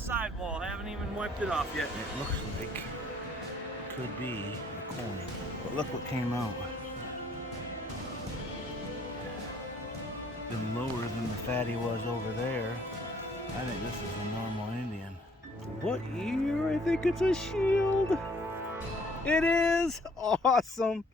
sidewall. Haven't even wiped it off yet. It looks like it could be a coin. But look what came out. Been lower than the fatty was over there. I think this is a normal Indian. What year? I think it's a shield. It is awesome.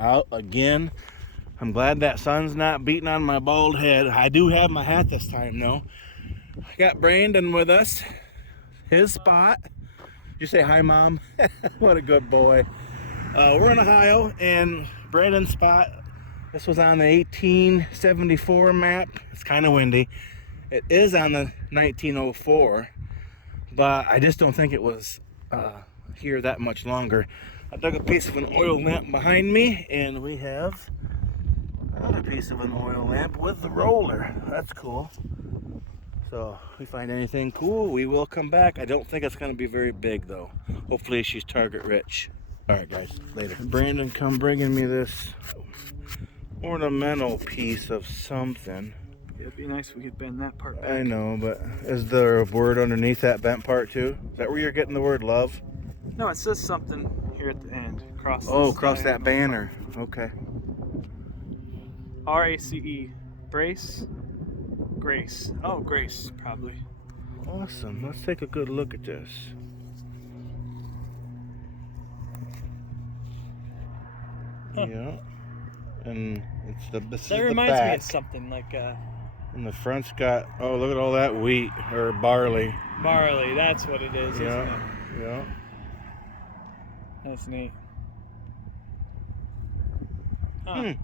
Out again. I'm glad that sun's not beating on my bald head. I do have my hat this time though. I got Brandon with us. His spot. You say hi, Mom. What a good boy. We're in Ohio, and Brandon's spot. This was on the 1874 map. It's kind of windy. It is on the 1904, but I just don't think it was here that much longer. I dug a piece of an oil lamp behind me, and we have another piece of an oil lamp with the roller. That's cool. So if we find anything cool, we will come back. I don't think it's going to be very big though. Hopefully she's target rich. All right guys, later. Brandon come bringing me this ornamental piece of something. It'd be nice if we could bend that part back. I know, but is there a word underneath that bent part too? Is that where you're getting the word love? No, it says something here at the end. Across that banner. Okay. R-A-C-E. Brace. Grace. Oh, Grace, probably. Awesome. Let's take a good look at this. Huh. Yeah. And this is that the reminds me back. of something like And the front's got, oh, look at all that wheat or barley. barley. That's what it is, Yeah. isn't it? Yeah. That's neat. Huh.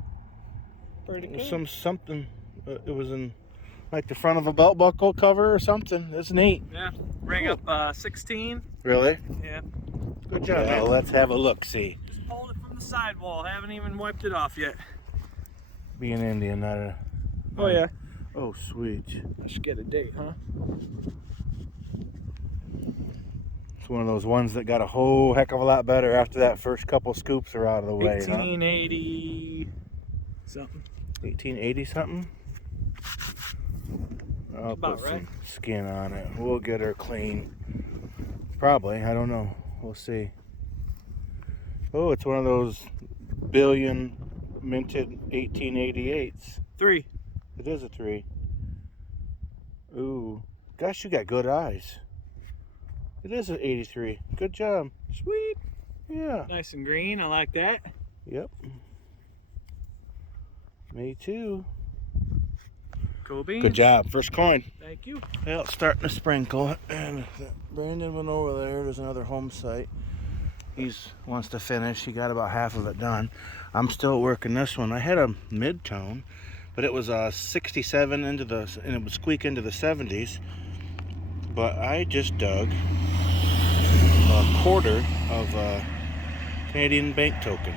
Pretty cool. Something. It was in like the front of a belt buckle cover or something. It's neat. Yeah. Ring up 16. Really? Yeah. Good job. Well, let's have a look. See. Just pulled it from the sidewall. Haven't even wiped it off yet. Be an Indian, not a. Oh yeah. Oh sweet. Let's get a date, huh? It's one of those ones that got a whole heck of a lot better after that first couple scoops are out of the way. 1880 something. 1880 something? I'll About put some right. skin on it. We'll get her clean. Probably. I don't know. We'll see. Oh, it's one of those billion minted 1888s. 3. It is a 3. Ooh. Gosh, you got good eyes. It is an 83. Good job. Sweet. Yeah. Nice and green. I like that. Yep. Me too. Cool beans. Good job. First coin. Thank you. Well, it's starting to sprinkle. And Brandon went over there. There's another home site. He wants to finish. He got about half of it done. I'm still working this one. I had a mid-tone, but it was 67 and it would squeak into the 70s. But I just dug a quarter of a Canadian bank token.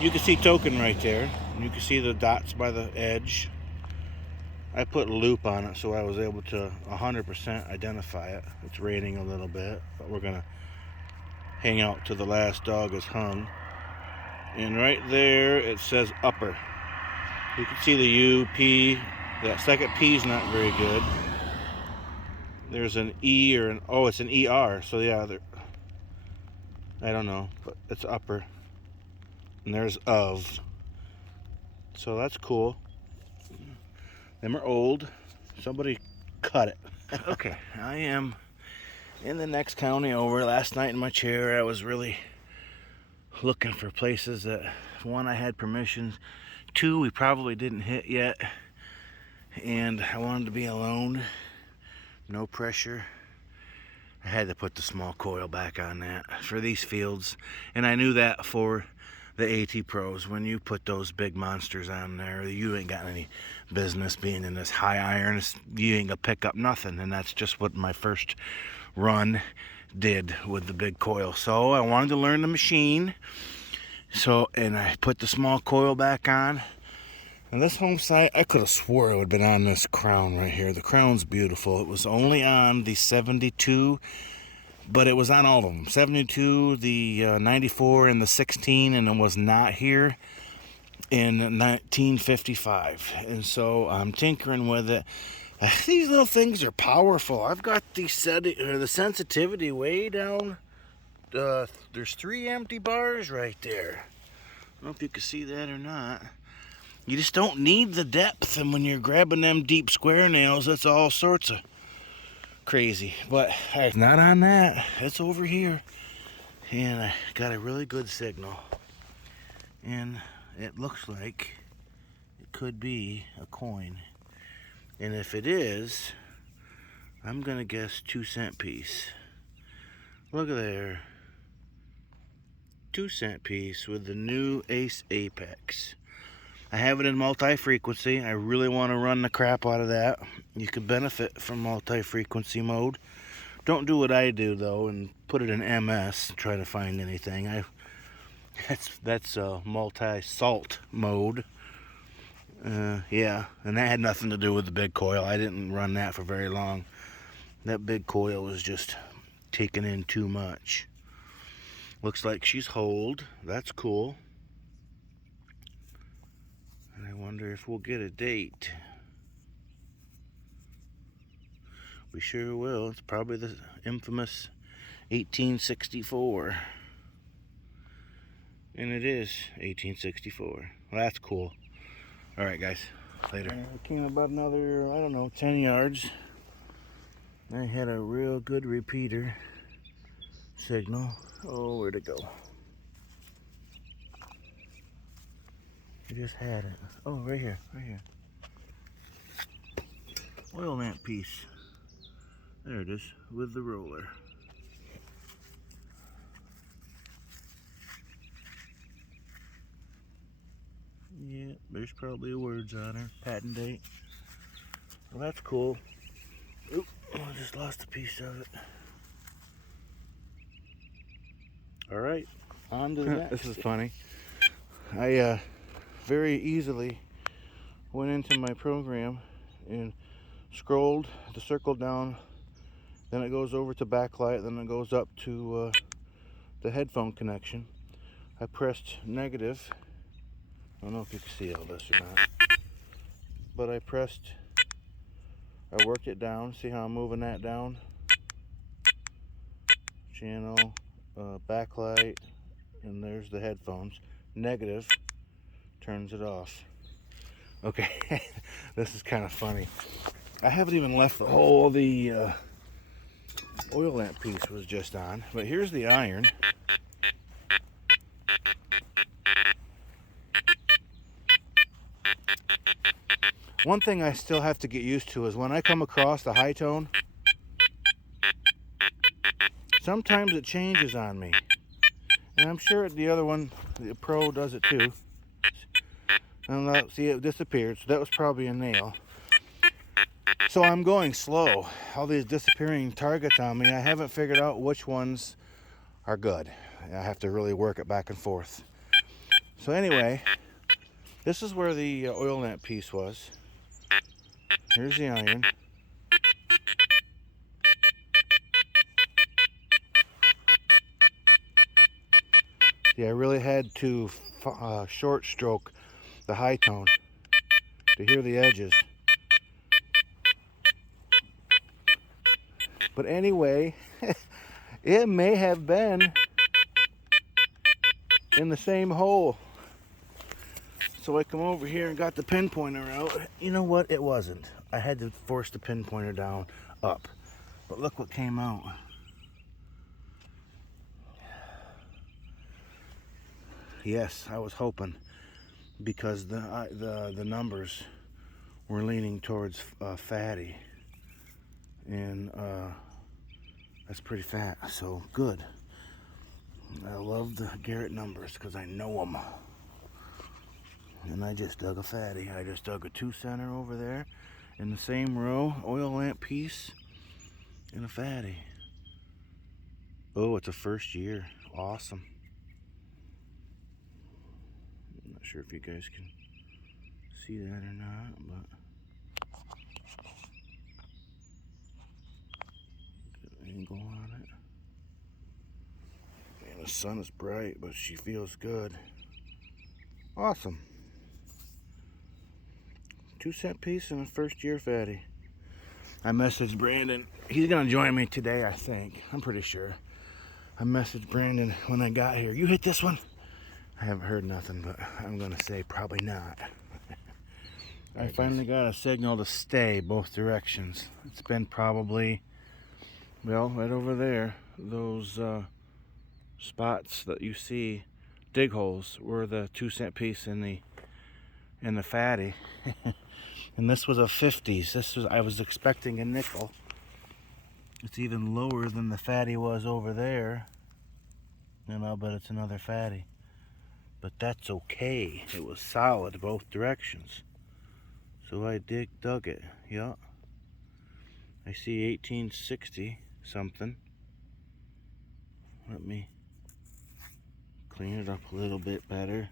You can see token right there. And you can see the dots by the edge. I put a loop on it so I was able to 100% identify it. It's raining a little bit, but we're gonna hang out till the last dog is hung. And right there it says upper. You can see the U, P. That second P is not very good. There's an E or it's an ER. So yeah, I don't know, but it's upper. And there's of. So that's cool. Them are old. Somebody cut it. Okay, I am in the next county over. Last night in my chair, I was really looking for places that, one, I had permissions. 2, we probably didn't hit yet. And I wanted to be alone. No pressure. I had to put the small coil back on that for these fields. And I knew that for the AT Pros, when you put those big monsters on there, you ain't got any business being in this high iron. You ain't gonna pick up nothing, and that's just what my first run did with the big coil. So I wanted to learn the machine, and I put the small coil back on. And this home site, I could have swore it would have been on this crown right here. The crown's beautiful. It was only on the 72, but it was on all of them. 72, the 94, and the 16, and it was not here in 1955. And so I'm tinkering with it. These little things are powerful. I've got the sensitivity way down. There's 3 empty bars right there. I don't know if you can see that or not. You just don't need the depth, and when you're grabbing them deep square nails, it's all sorts of crazy. But hey, it's not on that. It's over here. And I got a really good signal. And it looks like it could be a coin. And if it is, I'm gonna guess 2-cent piece. Look at there. 2-cent piece with the new Ace Apex. I have it in multi-frequency. I really want to run the crap out of that. You could benefit from multi-frequency mode. Don't do what I do though and put it in MS and try to find anything. That's multi-salt mode. Yeah, and that had nothing to do with the big coil. I didn't run that for very long. That big coil was just taking in too much. Looks like she's holed. That's cool. And I wonder if we'll get a date. We sure will. It's probably the infamous 1864. And it is 1864. Well, that's cool. Alright guys, later. I came about another, I don't know, 10 yards. I had a real good repeater signal. Oh, where'd it go? I just had it. Oh, right here, right here. Oil lamp piece. There it is, with the roller. Yeah, there's probably words on her. Patent date. Well, that's cool. Oop, I just lost a piece of it. Alright, on to the next. This is funny. I very easily went into my program and scrolled the circle down, then it goes over to backlight, then it goes up to the headphone connection. I pressed negative. I don't know if you can see all this or not, but I worked it down. See how I'm moving that down? Channel, backlight, and there's the headphones. Negative turns it off. Okay, this is kind of funny. I haven't even left the whole, the oil lamp piece was just on, but here's the iron. One thing I still have to get used to is when I come across the high tone, sometimes it changes on me. And I'm sure the other one, the Pro, does it too. And see, it disappeared, so that was probably a nail. So I'm going slow. All these disappearing targets on me, I haven't figured out which ones are good. I have to really work it back and forth. So anyway, this is where the oil lamp piece was. Here's the iron. Yeah, I really had to short stroke the high tone to hear the edges. But anyway, it may have been in the same hole. So I come over here and got the pinpointer out. You know what? It wasn't. I had to force the pinpointer down, up. But look what came out. Yes, I was hoping, because the numbers were leaning towards fatty, and that's pretty fat. So good. I love the Garrett numbers because I know them. And I just dug a fatty. I just dug a 2-center over there in the same row, oil lamp piece, and a fatty. Oh, it's a first year. Awesome. I'm not sure if you guys can see that or not, but good angle on it. Man, the sun is bright, but she feels good. Awesome. 2-cent piece and a first year fatty. I messaged Brandon. He's gonna join me today, I think. I'm pretty sure. I messaged Brandon when I got here. You hit this one? I haven't heard nothing, but I'm gonna say probably not. I finally got a signal to stay both directions. It's been probably, well, right over there. Those spots that you see, dig holes, were the 2-cent piece in the fatty. And this was a 50s. I was expecting a nickel. It's even lower than the fatty was over there. And I'll bet it's another fatty. But that's okay. It was solid both directions. So I dug it. Yeah. I see 1860 something. Let me clean it up a little bit better.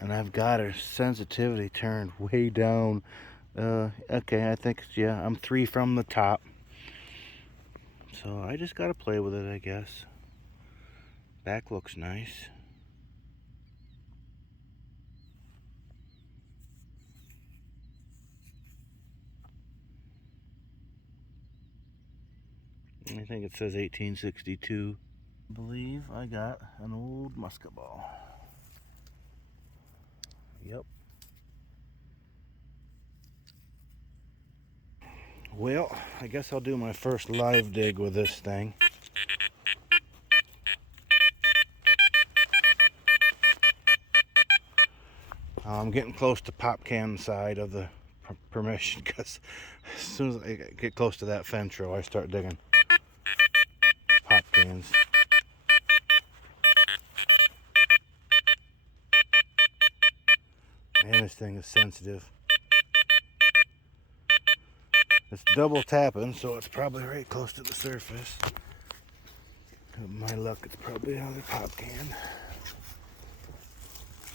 And I've got her sensitivity turned way down. Okay, I think, yeah, I'm 3 from the top. So I just gotta play with it, I guess. Back looks nice. I think it says 1862. I believe I got an old musket ball. Yep. Well, I guess I'll do my first live dig with this thing. I'm getting close to pop can side of the permission because as soon as I get close to that fence row, I start digging pop cans. Man, this thing is sensitive. It's double tapping, so it's probably right close to the surface. With my luck, it's probably another pop can.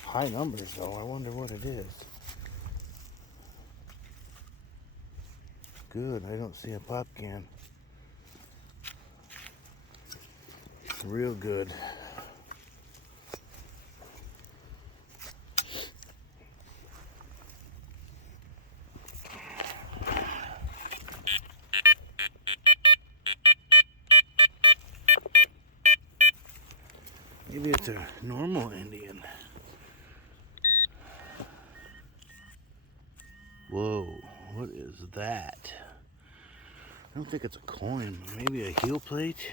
High numbers, though. I wonder what it is. Good, I don't see a pop can. Real good. Maybe it's a normal Indian. Whoa, what is that? I don't think it's a coin. Maybe a heel plate?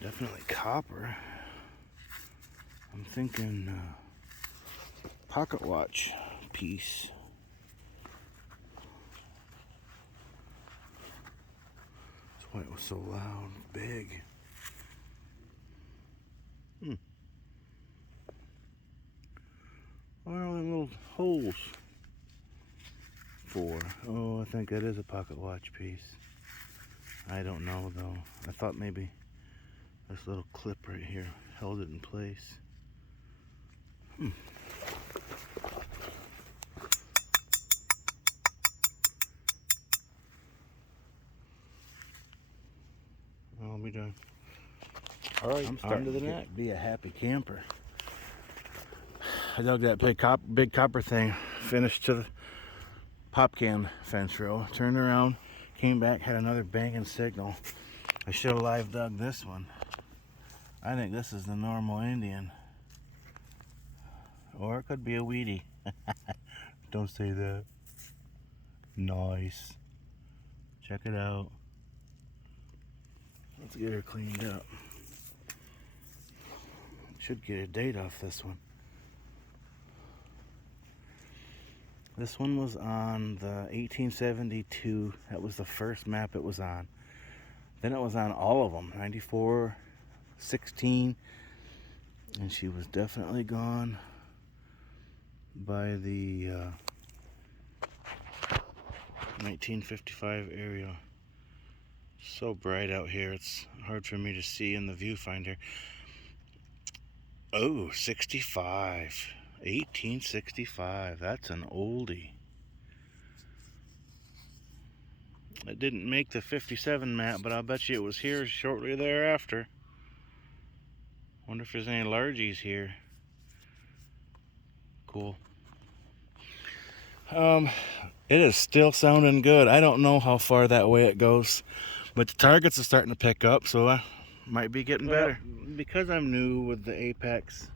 Definitely copper. I'm thinking pocket watch piece. That's why it was so loud, big. What are them little holes for? Oh, I think that is a pocket watch piece. I don't know though. I thought maybe this little clip right here held it in place. I'll be done. All right, I'm starting to be a happy camper. I dug that big copper thing, finished to the pop can fence row, turned around, came back, had another banging signal. I should have live dug this one. I think this is the normal Indian. Or it could be a weedy. Don't say that. Nice. Check it out. Let's get her cleaned up. Should get a date off this one. This one was on the 1872. That was the first map it was on. Then it was on all of them, 94, 16, and she was definitely gone by the 1955 area. So bright out here, it's hard for me to see in the viewfinder. Oh, 65. 1865. That's an oldie. It didn't make the 57 map, but I'll bet you it was here shortly thereafter. Wonder if there's any largies here. Cool. It is still sounding good. I don't know how far that way it goes, but the targets are starting to pick up, so I might be getting better. Because I'm new with the Apex,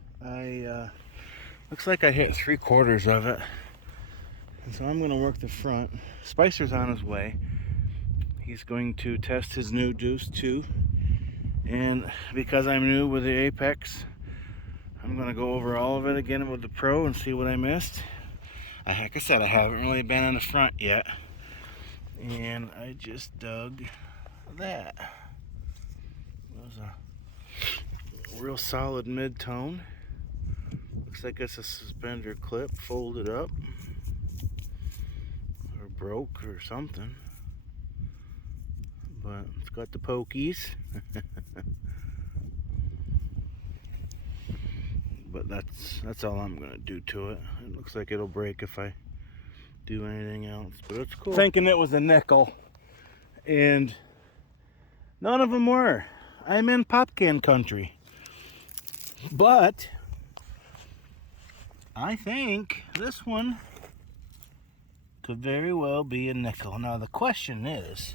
looks like I hit 3/4 of it. And so I'm gonna work the front. Spicer's on his way. He's going to test his new Deuce 2. And because I'm new with the Apex, I'm gonna go over all of it again with the Pro and see what I missed. Like I said, I haven't really been in the front yet. And I just dug that. It was a real solid mid-tone. Looks like it's a suspender clip folded up or broke or something, but it's got the pokies. But that's all I'm gonna do to it. It looks like it'll break if I do anything else, but it's cool. Thinking it was a nickel, and none of them were. I'm in pop can country, but I think this one could very well be a nickel. Now the question is,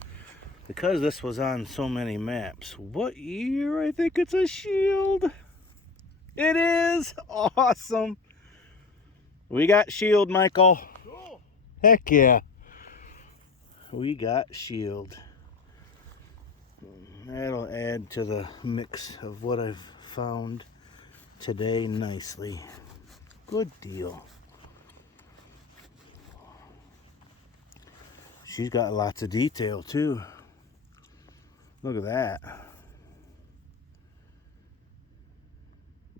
because this was on so many maps, what year? I think it's a Shield. It is awesome. We got Shield, Michael. Cool. Heck yeah. We got Shield. That'll add to the mix of what I've found today nicely. Good deal. She's got lots of detail too. Look at that.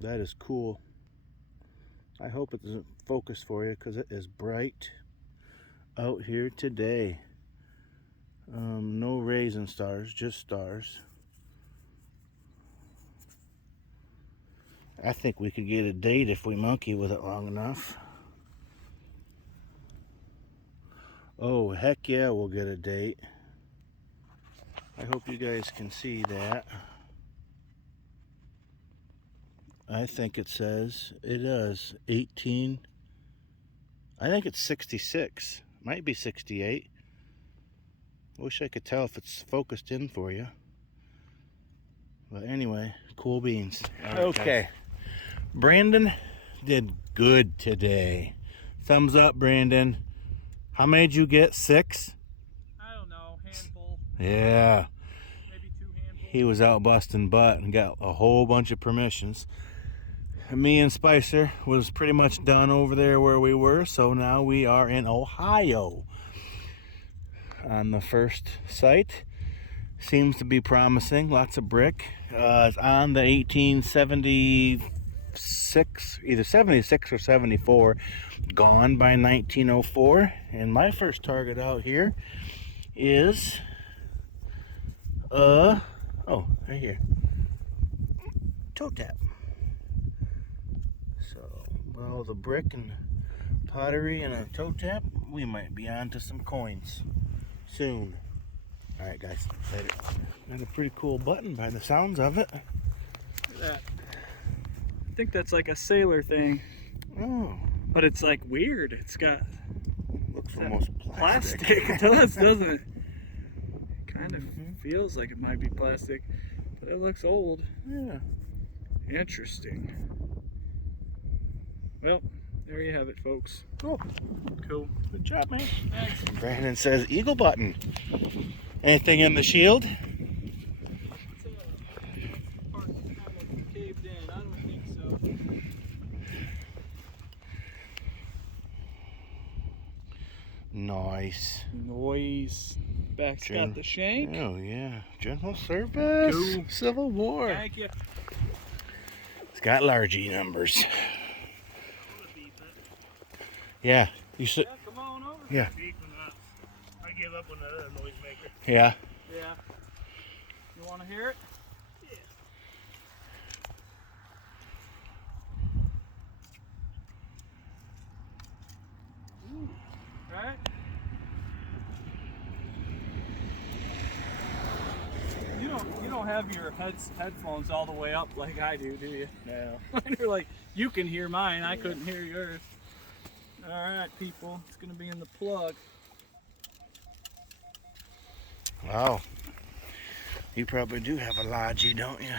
That is cool. I hope it doesn't focus for you because it is bright out here today. No rays and stars, just stars. I think we could get a date if we monkey with it long enough. Oh, heck yeah, we'll get a date. I hope you guys can see that. I think it says, it does, 18, I think it's 66, might be 68. Wish I could tell if it's focused in for you. But anyway, cool beans. Right, okay, guys. Brandon did good today. Thumbs up, Brandon. How many did you get? 6? I don't know, handful. Yeah. Maybe 2 handfuls. He was out busting butt and got a whole bunch of permissions. Me and Spicer was pretty much done over there where we were, so now we are in Ohio on the first site. Seems to be promising. Lots of brick. It's on the 1876, either 76 or 74, gone by 1904. And my first target out here is oh, right here, toe tap. So, well, the brick and pottery and a toe tap, we might be on to some coins soon. All right, guys, later. Got a pretty cool button by the sounds of it. Look at that. I think that's like a sailor thing. Oh, But it's like weird. It's got looks almost plastic. It does, doesn't it? Kind of feels like it might be plastic, but it looks old. Yeah. Interesting. Well, there you have it, folks. Cool. Cool. Good job, man. Thanks. Brandon says eagle button. Anything in the shield? It's part almost caved in. I don't think so. Nice. Noise. Back's got the shank. Oh yeah, General Service. Cool. Civil War. Thank you. It's got largy numbers. Yeah, you should. Yeah, come on over. Yeah. I give up on that other noisemaker. Yeah. Yeah. You want to hear it? Yeah. Ooh. Right? You don't have your headphones all the way up like I do you? No. You're like, you can hear mine, I couldn't hear yours. Alright people, it's gonna be in the plug. Wow. You probably do have a lodgy, don't you?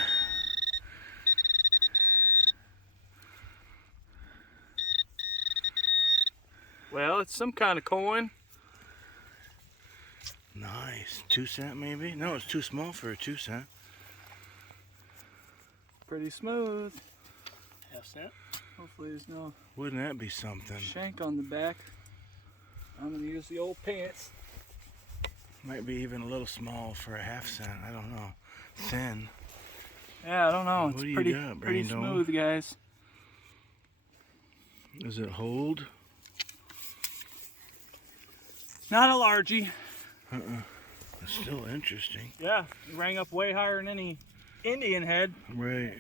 Well, it's some kind of coin. Nice. 2 cent maybe? No, it's too small for a 2 cent. Pretty smooth. Half cent? Hopefully there's no Wouldn't that be something? shank on the back. I'm gonna use the old pants. Might be even a little small for a half cent. I don't know. Thin. Yeah, I don't know. What It's do you pretty got, pretty Brando? smooth, guys. Does it hold? Not a largie. It's still interesting. Yeah, it rang up way higher than any Indian head. Right.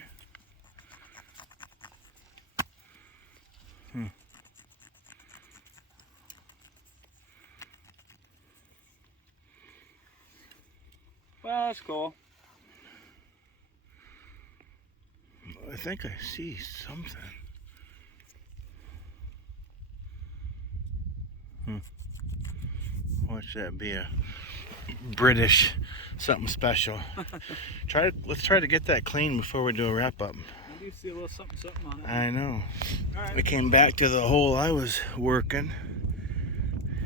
Well, that's cool. I think I see something. Watch that be a British something special. Let's try to get that clean before we do a wrap up. I do see a little something on it. I know. All right. We came back to the hole I was working,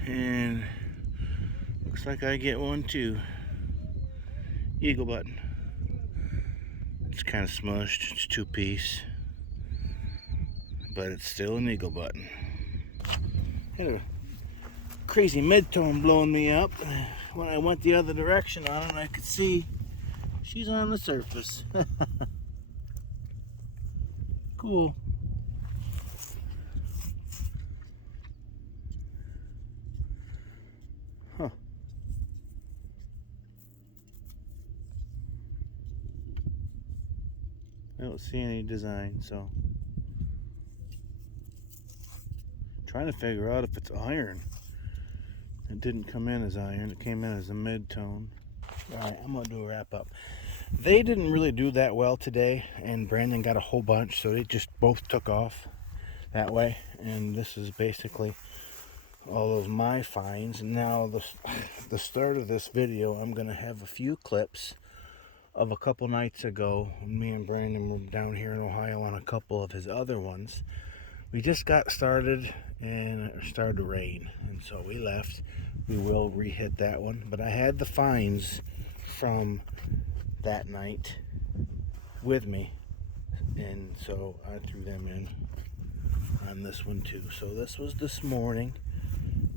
and looks like I get one too. Eagle button. It's kind of smushed. It's 2-piece, but it's still an eagle button. Had a crazy mid-tone blowing me up. When I went the other direction on it, I could see she's on the surface. Cool. Huh. I don't see any design, so trying to figure out if it's iron. It didn't come in as iron, it came in as a mid-tone. Alright, I'm gonna do a wrap up. They didn't really do that well today, and Brandon got a whole bunch, so they just both took off that way. And this is basically all of my finds. Now the start of this video, I'm gonna have a few clips of a couple nights ago. Me and Brandon were down here in Ohio on a couple of his other ones. We just got started and it started to rain, and so we left. We will re-hit that one, but I had the finds from that night with me, and so I threw them in on this one too. So this was this morning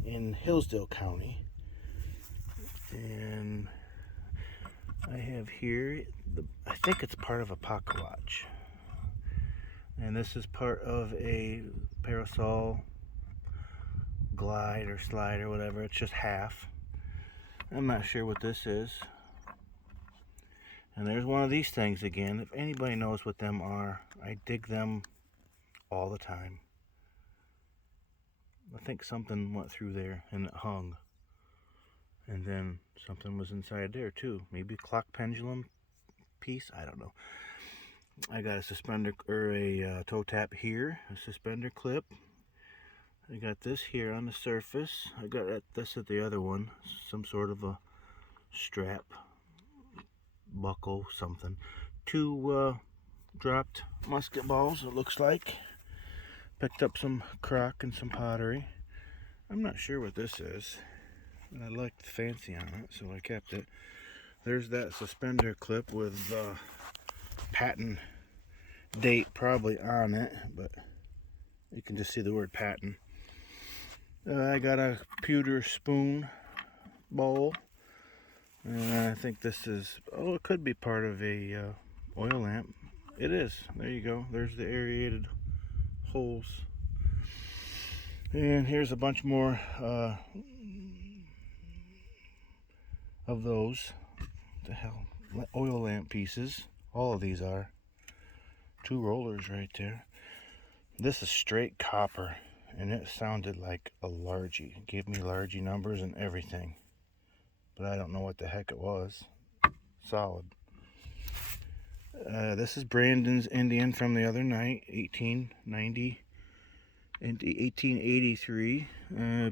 in Hillsdale County, and I have here I think it's part of a pocket watch, and this is part of a parasol glide or slide or whatever. It's just half. I'm not sure what this is. And there's one of these things again. If anybody knows what them are, I dig them all the time. I think something went through there and it hung, and then something was inside there too. Maybe a clock pendulum piece, I don't know. I got a suspender or a toe tap here, a suspender clip. I got this here on the surface. I got this at the other one, some sort of a strap, buckle, something. 2 dropped musket balls, it looks like. Picked up some crock and some pottery. I'm not sure what this is, and I liked the fancy on it, so I kept it. There's that suspender clip with patent date probably on it, but you can just see the word patent. I got a pewter spoon bowl. And I think this is, oh, it could be part of a oil lamp. It is. There you go. There's the aerated holes. And here's a bunch more of those. What the hell? Oil lamp pieces. All of these are. 2 rollers right there. This is straight copper. And it sounded like a largie. It gave me largie numbers and everything. But I don't know what the heck it was. Solid. This is Brandon's Indian from the other night, 1890 and 1883.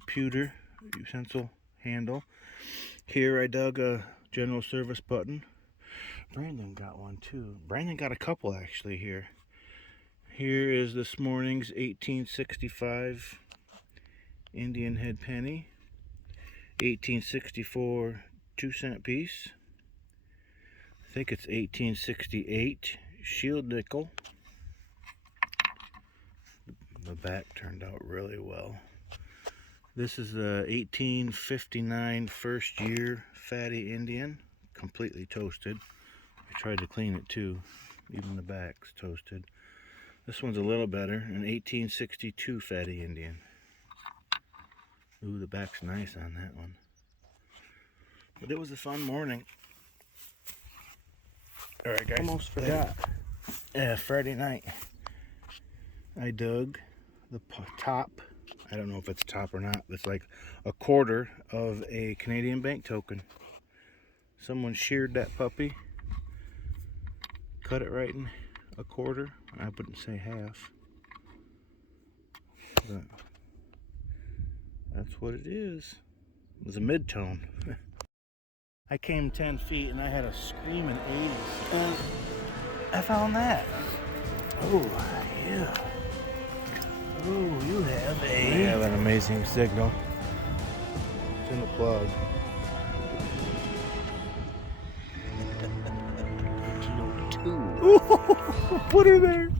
Pewter utensil handle. Here I dug a general service button. Brandon got one too. Brandon got a couple actually here. Here is this morning's 1865 Indian head penny. 1864 2-cent piece. I think it's 1868 shield nickel. The back turned out really well. This is a 1859 first year fatty Indian, completely toasted. I tried to clean it too, even the back's toasted. This one's a little better, an 1862 fatty Indian. Ooh, the back's nice on that one. But it was a fun morning. Alright guys. Almost forgot. Yeah, Friday night. I dug the top. I don't know if it's top or not. It's like a quarter of a Canadian bank token. Someone sheared that puppy. Cut it right in a quarter. I wouldn't say half. But that's what it is. It was a mid-tone. I came 10 feet and I had a screaming 80s. And I found that. Oh, yeah. Oh, you have an amazing signal. It's in the plug. Put her there.